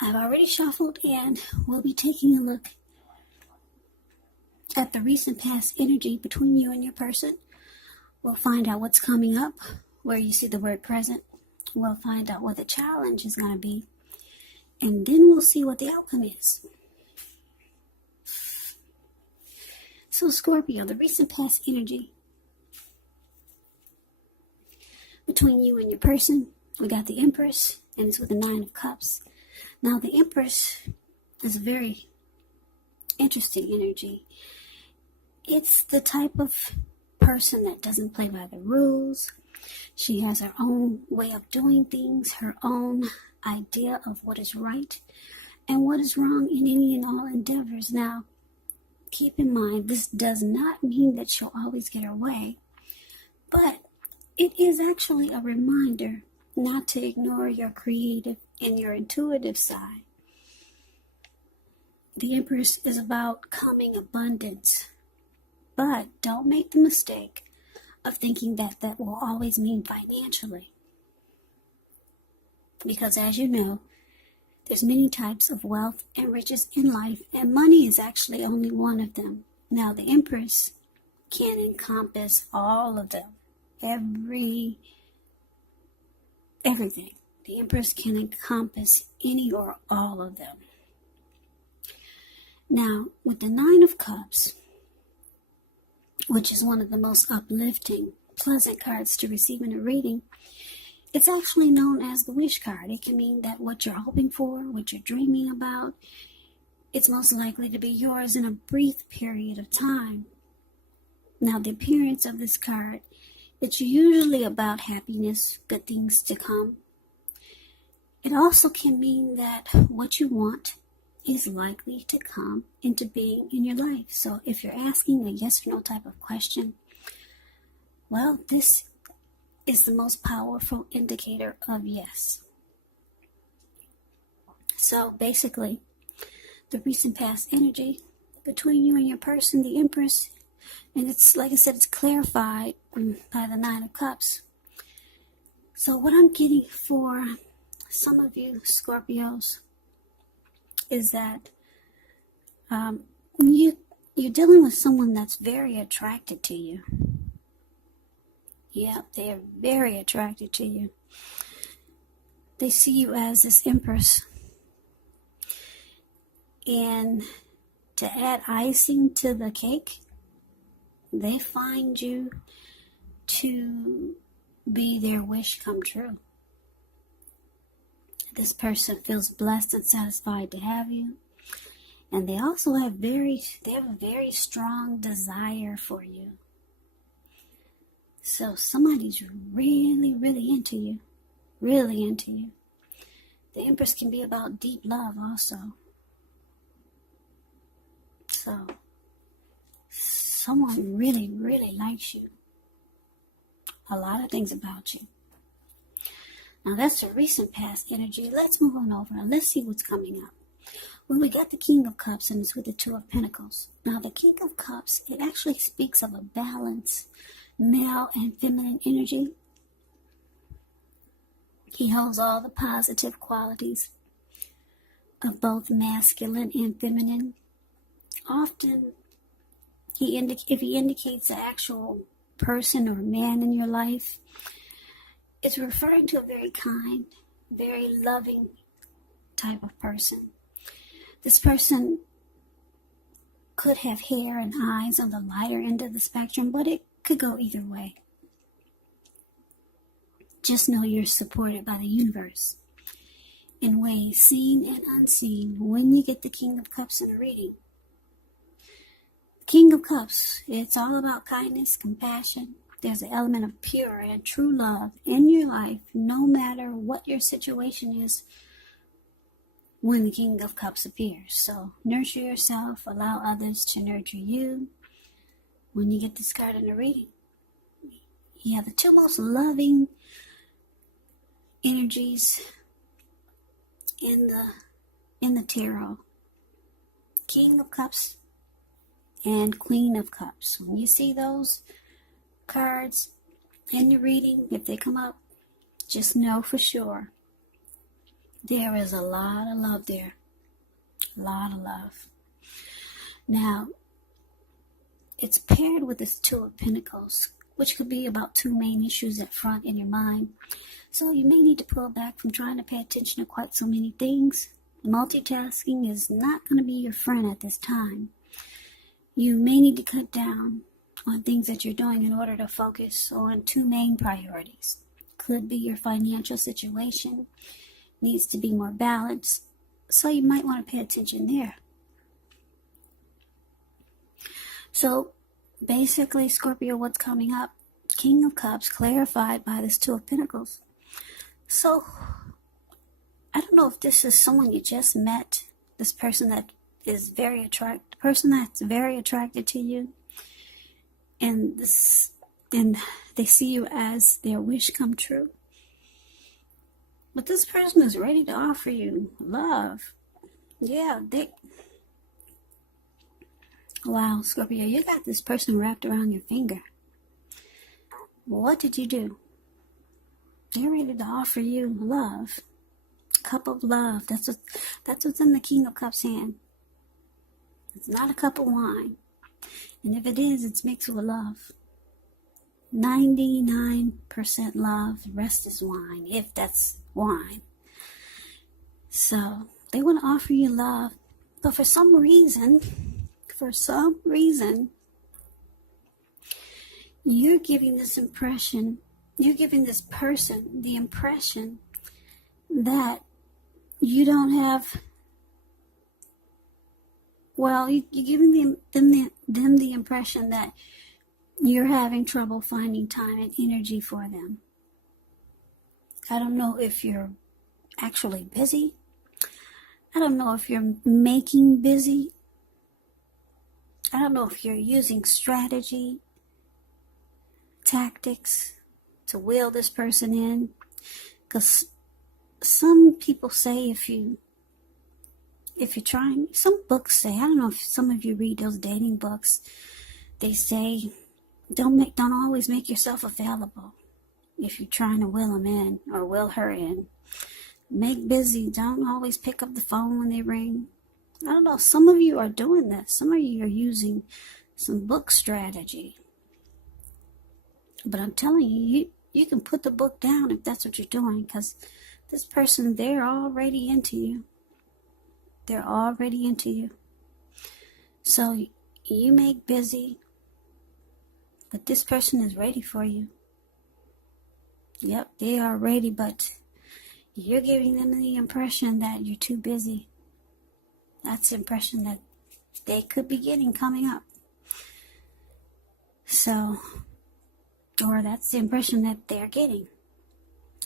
I've already shuffled, and we'll be taking a look at the recent past energy between you and your person. We'll find out what's coming up, where you see the word present. We'll find out what the challenge is going to be, and then we'll see what the outcome is. So Scorpio, the recent past energy between you and your person, we got the Empress, and it's with the Nine of Cups. Now the Empress is a very interesting energy. It's the type of person that doesn't play by the rules. She has her own way of doing things, her own idea of what is right and what is wrong in any and all endeavors. Now, keep in mind, this does not mean that she'll always get her way, but it is actually a reminder not to ignore your creative and your intuitive side. The Empress is about coming abundance, but don't make the mistake of thinking that that will always mean financially. Because as you know, there's many types of wealth and riches in life, and money is actually only one of them. Now, the Empress can encompass all of them, everything. The Empress can encompass any or all of them. Now, with the Nine of Cups, which is one of the most uplifting, pleasant cards to receive in a reading, it's actually known as the wish card. It can mean that what you're hoping for, what you're dreaming about, it's most likely to be yours in a brief period of time. Now, the appearance of this card, it's usually about happiness, good things to come. It also can mean that what you want is likely to come into being in your life. So if you're asking a yes or no type of question, well, this is the most powerful indicator of yes. So basically, the recent past energy between you and your person, the Empress, and it's, like I said, it's clarified by the Nine of Cups. So what I'm getting for some of you Scorpios is that you're dealing with someone that's very attracted to you. Yeah, they are very attracted to you. They see you as this Empress. And to add icing to the cake, they find you to be their wish come true. This person feels blessed and satisfied to have you. And they also have a very strong desire for you. So somebody's really, really into you. Really into you. The Empress can be about deep love also. So someone really, really likes you. A lot of things about you. Now that's the recent past energy. Let's move on over and let's see what's coming up. Well, we got the King of Cups, and it's with the Two of Pentacles. Now the King of Cups, it actually speaks of a balance, male and feminine energy. He holds all the positive qualities of both masculine and feminine. Often, if he indicates the actual person or man in your life, it's referring to a very kind, very loving type of person. This person could have hair and eyes on the lighter end of the spectrum, but it could go either way. Just know you're supported by the universe in ways seen and unseen when you get the King of Cups in a reading. King of Cups, it's all about kindness, compassion. There's an element of pure and true love in your life, no matter what your situation is when the King of Cups appears. So nurture yourself, allow others to nurture you when you get this card in the reading. Yeah, the two most loving energies in the tarot. King of Cups and Queen of Cups. When you see those cards in your reading, if they come up, just know for sure There is a lot of love there. A lot of love. Now, it's paired with this Two of Pentacles, which could be about two main issues at front in your mind. So you may need to pull back from trying to pay attention to quite so many things. Multitasking is not going to be your friend at this time. You may need to cut down on things that you're doing in order to focus on two main priorities. Could be your financial situation needs to be more balanced, so you might want to pay attention there. So basically, Scorpio, what's coming up? King of Cups clarified by this Two of Pentacles. So I don't know if this is someone you just met, this person that is very attracted to you, and they see you as their wish come true. But this person is ready to offer you love. Yeah, wow, Scorpio, you got this person wrapped around your finger. What did you do? They're ready to offer you love. Cup of love. That's what's in the King of Cups hand. It's not a cup of wine. And if it is, it's mixed with love. 99% love. The rest is wine, if that's wine. So they want to offer you love. But for some reason, you're giving this person the impression that you don't have, well, you're giving them the impression that you're having trouble finding time and energy for them. I don't know if you're actually busy. I don't know if you're making busy. I don't know if you're using strategy, tactics to wheel this person in. Because some people say if you're trying, some books say, I don't know if some of you read those dating books, they say don't always make yourself available if you're trying to wheel them in or wheel her in. Make busy. Don't always pick up the phone when they ring. I don't know. Some of you are doing this. Some of you are using some book strategy. But I'm telling you, you can put the book down if that's what you're doing, because this person, they're already into you. They're already into you. So you make busy, but this person is ready for you. Yep, they are ready, but you're giving them the impression that you're too busy. That's the impression that they could be getting coming up. So, or that's the impression that they're getting.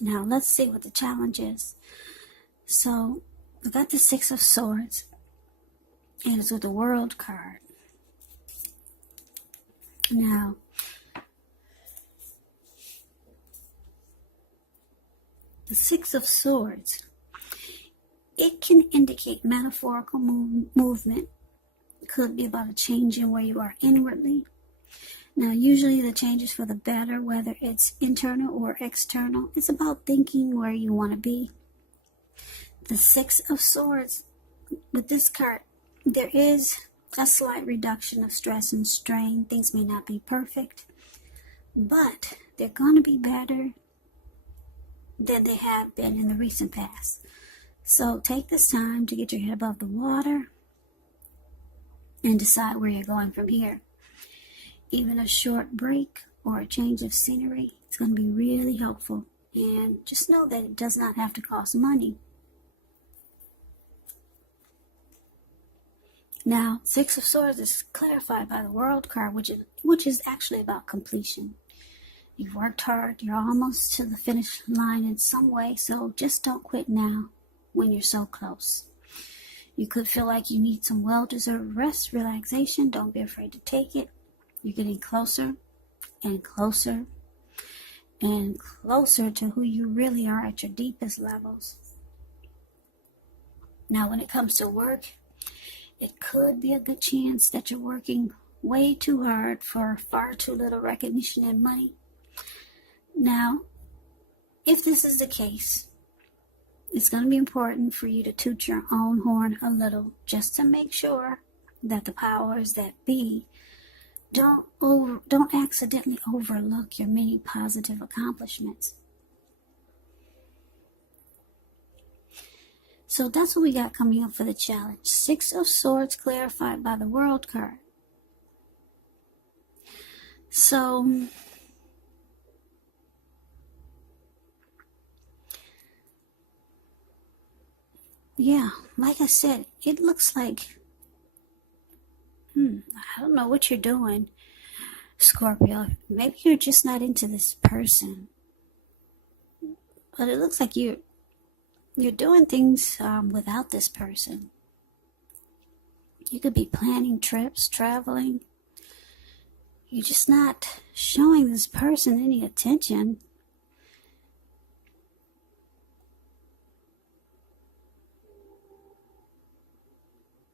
Now, let's see what the challenge is. So, we got the Six of Swords, and it's with the World card. Now, the Six of Swords, it can indicate metaphorical movement. It could be about a change in where you are inwardly. Now, usually the change is for the better, whether it's internal or external. It's about thinking where you want to be. The Six of Swords, with this card, there is a slight reduction of stress and strain. Things may not be perfect, but they're going to be better than they have been in the recent past. So take this time to get your head above the water and decide where you're going from here. Even a short break or a change of scenery, it's going to be really helpful. And just know that it does not have to cost money. Now, Six of Swords is clarified by the World card, which is actually about completion. You've worked hard. You're almost to the finish line in some way, so just don't quit now when you're so close. You could feel like you need some well-deserved rest, relaxation. Don't be afraid to take it. You're getting closer and closer and closer to who you really are at your deepest levels. Now, when it comes to work, it could be a good chance that you're working way too hard for far too little recognition and money. Now, if this is the case, it's going to be important for you to toot your own horn a little, just to make sure that the powers that be don't accidentally overlook your many positive accomplishments. So that's what we got coming up for the challenge. 6 of Swords clarified by the World card. So yeah, like I said, it looks like, I don't know what you're doing, Scorpio. Maybe you're just not into this person. But it looks like you're doing things without this person. You could be planning trips, traveling. You're just not showing this person any attention.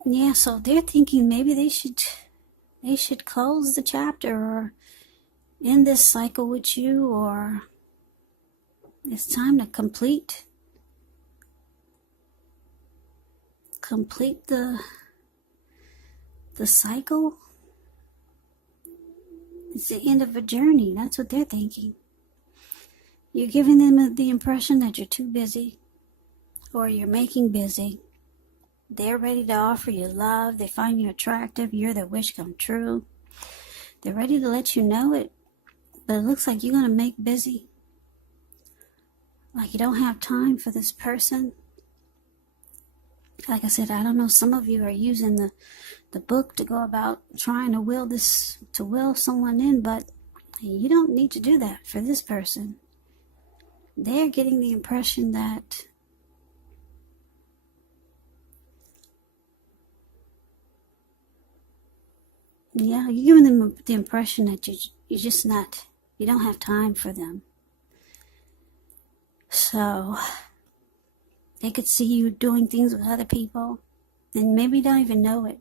Yeah, so they're thinking maybe they should close the chapter or end this cycle with you, or it's time to complete the cycle. It's the end of a journey. That's what they're thinking. You're giving them the impression that you're too busy, or you're making busy. They're ready to offer you love. They find you attractive. You're their wish come true. They're ready to let you know it, but it looks like you're going to make busy. Like you don't have time for this person. Like I said, I don't know, some of you are using the book to go about trying to will someone in, but you don't need to do that for this person. They're getting the impression that you're giving them the impression that you don't have time for them. So they could see you doing things with other people and maybe don't even know it,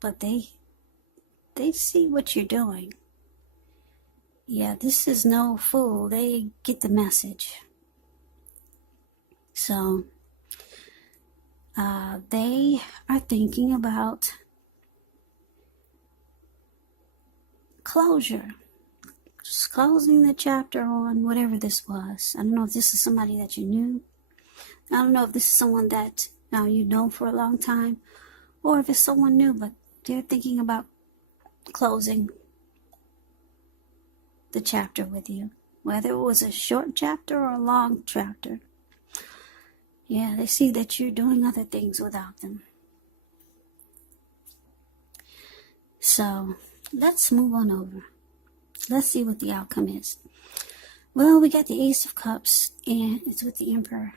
but they see what you're doing. Yeah, this is no fool. They get the message. So they are thinking about closure. Just closing the chapter on whatever this was. I don't know if this is somebody that you knew. I don't know if this is someone that you know for a long time, or if it's someone new, but they're thinking about closing the chapter with you, whether it was a short chapter or a long chapter. Yeah, they see that you're doing other things without them. So let's move on over. Let's see what the outcome is. Well, we got the Ace of Cups, and it's with the Emperor.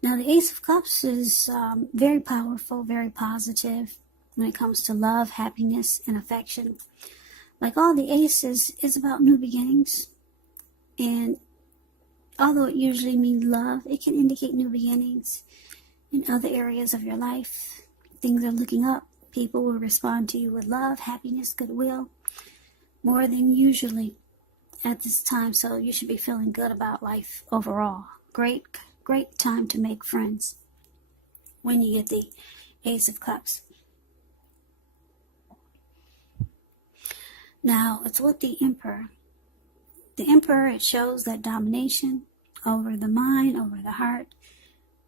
Now, the Ace of Cups is very powerful, very positive when it comes to love, happiness, and affection. Like all the aces, it's about new beginnings. And although it usually means love, it can indicate new beginnings in other areas of your life. Things are looking up. People will respond to you with love, happiness, goodwill, more than usually at this time. So you should be feeling good about life overall. Great time to make friends when you get the Ace of Cups. Now, it's with the Emperor. The Emperor, it shows that domination over the mind, over the heart,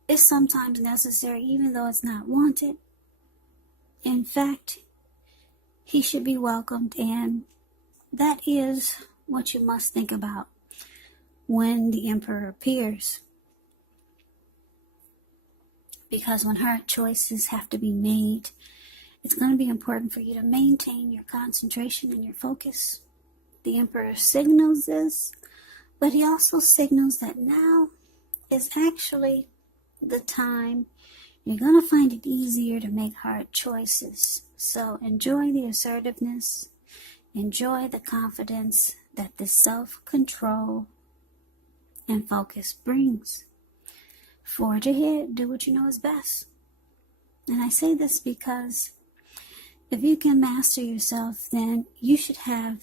is sometimes necessary, even though it's not wanted. In fact, he should be welcomed, and that is what you must think about when the Emperor appears. Because when hard choices have to be made, it's going to be important for you to maintain your concentration and your focus. The Emperor signals this, but he also signals that now is actually the time you're going to find it easier to make hard choices. So enjoy the assertiveness, enjoy the confidence that the self-control and focus brings. Forge ahead, do what you know is best. And I say this because if you can master yourself, then you should have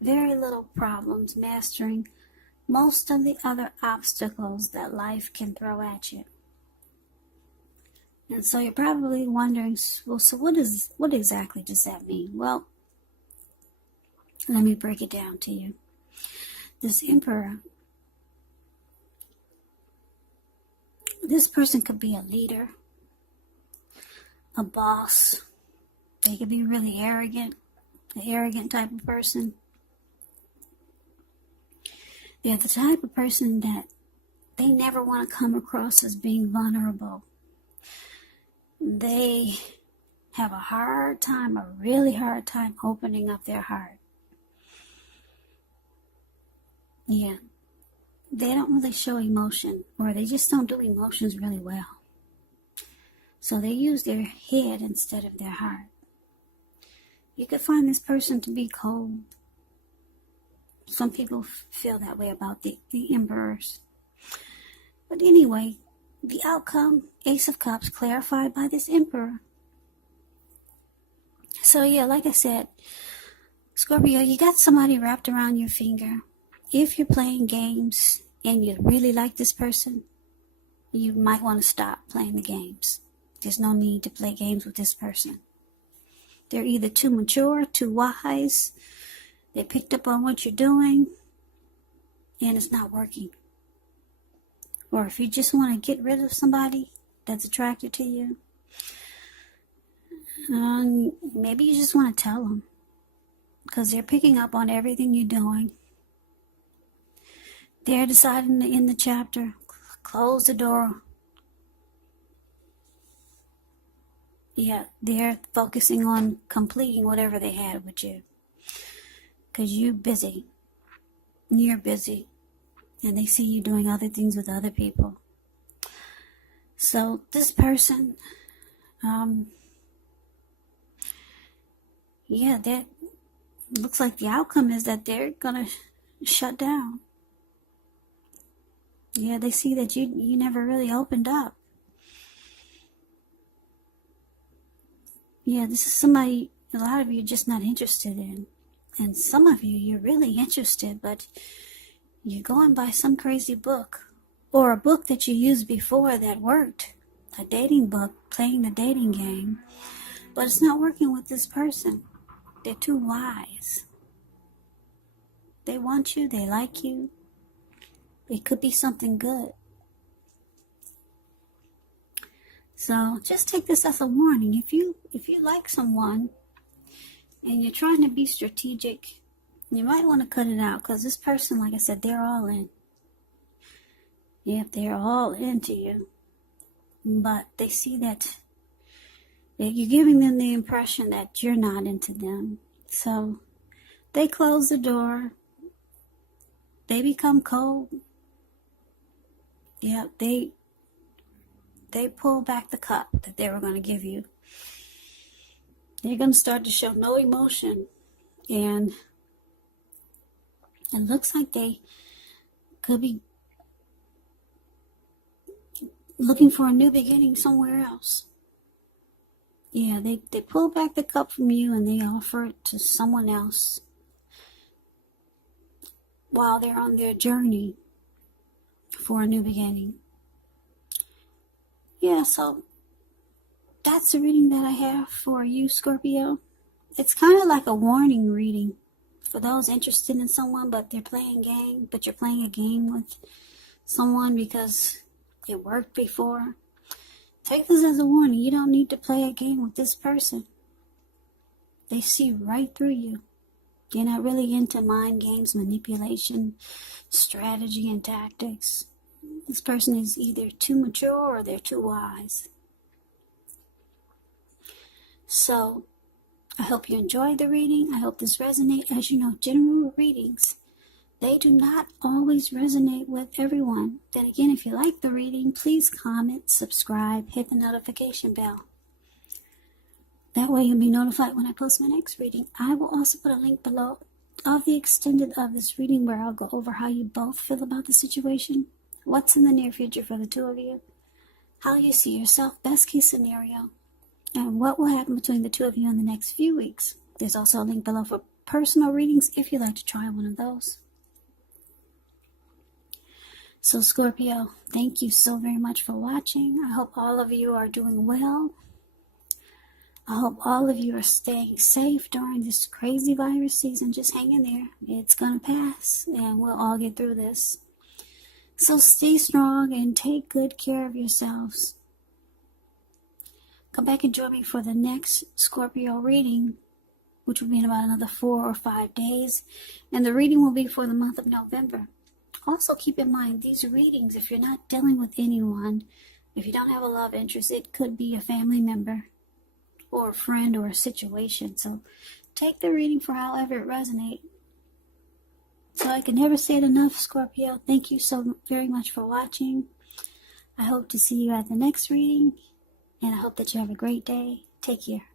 very little problems mastering most of the other obstacles that life can throw at you. And so you're probably wondering, well, so what exactly does that mean? Well, let me break it down to you. This Emperor, this person could be a leader, a boss. They could be really arrogant, an arrogant type of person. They're the type of person that they never want to come across as being vulnerable. They have a really hard time opening up their heart. Yeah. They don't really show emotion, or they just don't do emotions really well. So they use their head instead of their heart. You could find this person to be cold. Some people feel that way about the emperors. But anyway, the outcome, Ace of Cups, clarified by this Emperor. So yeah, like I said, Scorpio, you got somebody wrapped around your finger. If you're playing games and you really like this person, you might want to stop playing the games. There's no need to play games with this person. They're either too mature, too wise. They picked up on what you're doing, and it's not working. Or if you just want to get rid of somebody that's attracted to you, maybe you just want to tell them, because they're picking up on everything you're doing. They're deciding to end the chapter, close the door. Yeah, they're focusing on completing whatever they had with you, because you're busy. You're busy. And they see you doing other things with other people. So this person, that looks like the outcome is that they're going to shut down. Yeah, they see that you never really opened up. Yeah, this is somebody a lot of you are just not interested in. And some of you, you're really interested, but you're going by some crazy book, or a book that you used before that worked, a dating book, playing the dating game, but it's not working with this person. They're too wise. They want you, they like you. It could be something good. So just take this as a warning. If you like someone and you're trying to be strategic, you might want to cut it out, because this person, like I said, they're all in. Yeah, they're all into you. But they see that you're giving them the impression that you're not into them. So they close the door. They become cold. Yeah, they pull back the cup that they were going to give you. They're going to start to show no emotion. And it looks like they could be looking for a new beginning somewhere else. Yeah, they pull back the cup from you and they offer it to someone else while they're on their journey for a new beginning. Yeah, so that's the reading that I have for you, Scorpio. It's kind of like a warning reading for those interested in someone, but you're playing a game with someone because it worked before. Take this as a warning. You don't need to play a game with this person. They see right through you. You're not really into mind games, manipulation, strategy, and tactics. This person is either too mature or they're too wise. So, I hope you enjoyed the reading. I hope this resonates. As you know, general readings, they do not always resonate with everyone. Then again, if you like the reading, please comment, subscribe, hit the notification bell. That way you'll be notified when I post my next reading. I will also put a link below of the extended of this reading where I'll go over how you both feel about the situation, what's in the near future for the two of you, how you see yourself, best case scenario, and what will happen between the two of you in the next few weeks. There's also a link below for personal readings if you'd like to try one of those. So Scorpio, thank you so very much for watching. I hope all of you are doing well. I hope all of you are staying safe during this crazy virus season. Just hang in there. It's going to pass and we'll all get through this. So stay strong and take good care of yourselves. Come back and join me for the next Scorpio reading, which will be in about another 4 or 5 days. And the reading will be for the month of November. Also keep in mind, these readings, if you're not dealing with anyone, if you don't have a love interest, it could be a family member or a friend or a situation. So take the reading for however it resonates. So I can never say it enough, Scorpio. Thank you so very much for watching. I hope to see you at the next reading, and I hope that you have a great day. Take care.